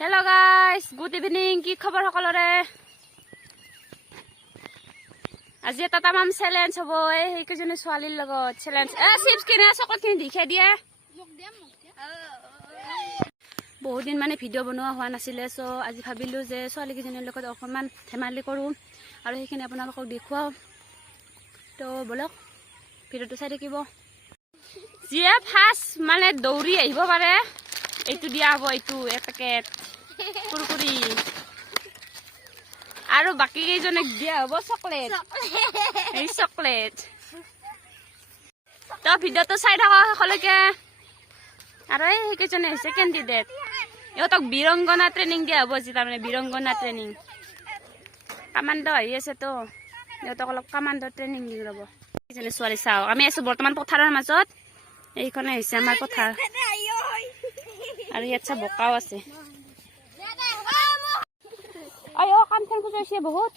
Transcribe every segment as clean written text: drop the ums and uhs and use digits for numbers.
Hello guys, good evening. Ki khabar hokolore? Aji eta tamam challenge hobo ei kejone swalir logot challenge. Chips kine chocolate kine dikhai dia. বহুত দিন মানে video বনোৱা হোৱা নাছিলে so আজি ভাবিলো যে ছোৱালী কেজনীৰ লগত অকমান ধেমালি কৰো আৰু সেইখিনি আপোনালোকক দেখুৱাও তো বলক ভিডিওটো চাই থাকিব জিয়া ফাস মানে দৌৰি আহিব পাৰে এইটো দিয়া হ'ব এইটো এক পেকেট কুৰকুৰি আৰু বাকি কেজনে দিয়া হ'ব চকলেট এই চকলেট তো ভিডিওটো চাই থাকক সকলোকে আৰু এই কেজনে হৈছে ক্যান্ডিডেট ইহঁতক বিৰংগনা ট্ৰেনিং দিয়া হ'ব যি তাৰমানে বিৰংগনা ট্ৰেনিং কামাণ্ডো আহি আছে তো ইহঁতক অলপ কামাণ্ডো ট্ৰেনিং দি ৰ'ব কেজনে ছোৱালী চাওঁ আমি আছো বৰ্তমান পথাৰৰ মাজত এইখনে হৈছে আমাৰ পথাৰ আৰু ইয়াত চা বোকাও আছে আই ও কাম খেল খুজাইছে বহুত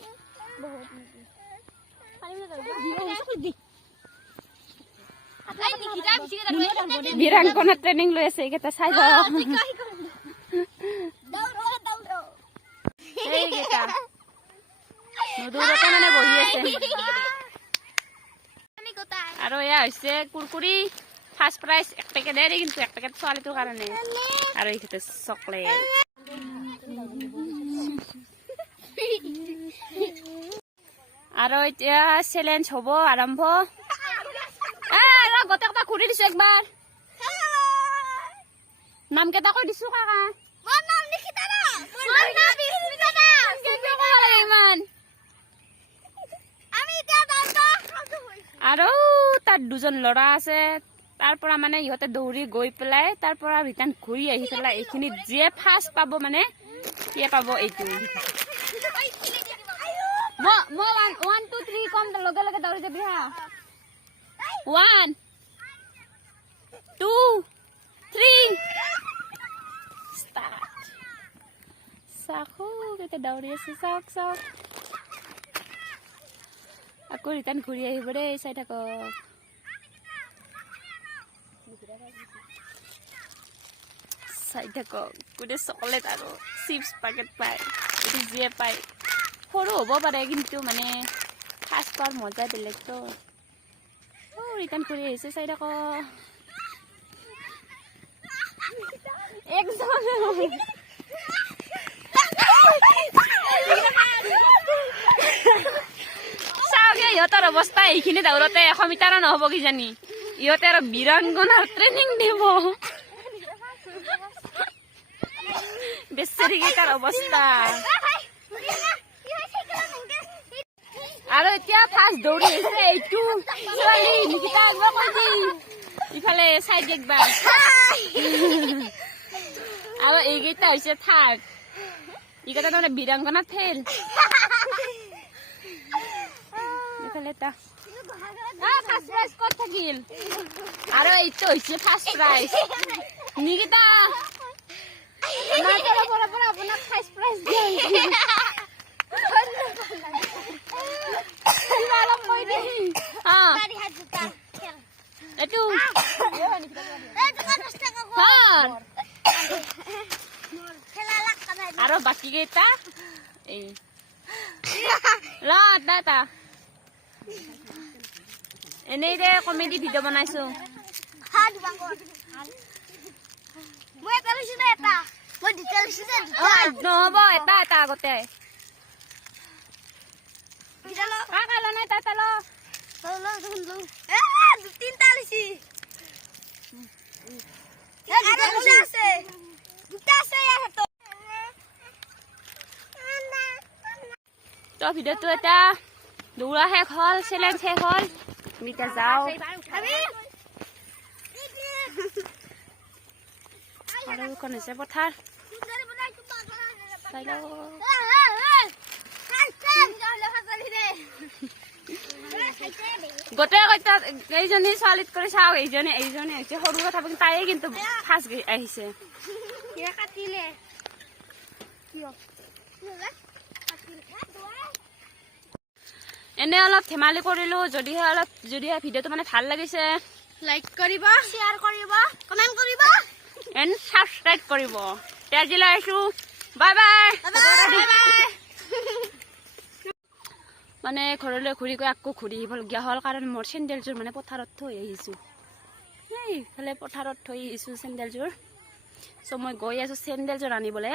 বিৰংগনা ট্ৰেনিং লৈ আছে এইকেইটা চাই যাওক এইকেইটা নদূৰতে মানে বহি আছে আৰু এয়া হৈছে কুৰকুৰি ফাৰ্ষ্ট প্ৰাইজ এক পেকেট দেৰি কিন্তু এক পেকেট ছোৱালীটোৰ কাৰণে আৰু এইকেইটা চকলেট আৰু এতিয়া চেলেঞ্জ হ'ব আৰম্ভ গোটেইকেইটা ঘূৰি দিছো একবাৰ নাম কেইটা কৈ দিছো কাকা আৰু তাত দুজন ল'ৰা আছে তাৰ পৰা মানে ইহঁতে দৌৰি গৈ পেলাই তাৰ পৰা ৰিটাৰ্ণ ঘূৰি আহি পেলাই এইখিনি যিয়ে ফাৰ্ষ্ট পাব মানে সিয়ে পাব এইটো মই 1 2 3 কম লগে লগে দৌৰি যাবি হা 1 2 3 start সাখো কেতে দৌৰি আছে চাওক চাওক আকৌ ৰিটাৰ্ণ ঘূৰি আহিব দেই চাই থাকক চাই থাকক গোটেই চকলেট আৰু চিপছ পেকেট পায় এইটো যিয়ে পায় সৰু হ'ব পাৰে কিন্তু মানে ফাৰ্ষ্ট পাৰ মজা বেলেগতো ৰিটাৰ্ণ ঘূৰি আহিছে চাই থাকক একজন ইহঁতৰ অৱস্থা এইখিনি দৌৰতে 100 মিটাৰ নহ'ব কিজানি ইহঁতে আৰু বিৰংগনাৰ ট্ৰেনিং দিব বেচাৰী কেইটাৰ অৱস্থা আৰু এতিয়া ফাৰ্ষ্ট দৌৰি আহিছে এইটো ছোৱালী নিকিতা একবাৰ কৈ দি ইফালে চাই দি একবাৰ আৰু এইকেইটা হৈছে থাৰ্ড এইকেইটা তাৰমানে বিৰংগনা ফেল ফাৰ্ষ্ট প্ৰাইজ ক'ত থাকিল আৰু এইটো হৈছে ফাৰ্ষ্ট প্ৰাইজ নিকিতা আমাৰ তৰফৰ পৰা আপোনাক ফাৰ্ষ্ট প্ৰাইজ দিয়া হৈছে অলপ কৈ দি এইটো আৰু বাকী কেইটা এই ল এটা এনেই দে কমেডি ভিডিঅ' বনাইছো নহ'ব এটা এটা আগতে নাই তাত তো ভিডিঅ'টো এটা দৌৰা শেষ হ'ল চেলেঞ্জ শেষ হ'ল আমি এতিয়া যাওঁ আৰু এখন হৈছে পথাৰ চাই লওঁ গোটেই কেইটা এইজনী ছোৱালীত কৰি চাওক এইজনী হৈছে সৰু কথা তাইয়ে কিন্তু ফাৰ্ষ্ট আহিছে এনে অলপ ধেমালি কৰিলো যদিহে ভিডিঅ'টো মানে ভাল লাগিছে লাইক কৰিব শ্বেয়াৰ কৰিব কমেন্ট কৰিব এণ্ড সাবস্ক্ৰাইব কৰিব আজিলৈ আহিছো বাই বাই মানে ঘৰলৈ ঘূৰি গৈ আকৌ ঘূৰি আহিবলগীয়া হ'ল কাৰণ মোৰ চেণ্ডেলযোৰ মানে পথাৰত থৈ আহিছোঁ এইফালে পথাৰত থৈ আহিছোঁ চেণ্ডেলযোৰ চ' মই গৈ আছোঁ চেণ্ডেলযোৰ আনিবলৈ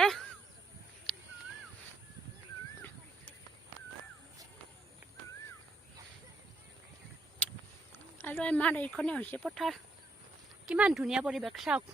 আৰু আমাৰ এইখনে হৈছে পথাৰ কিমান ধুনীয়া পৰিৱেশ চাওক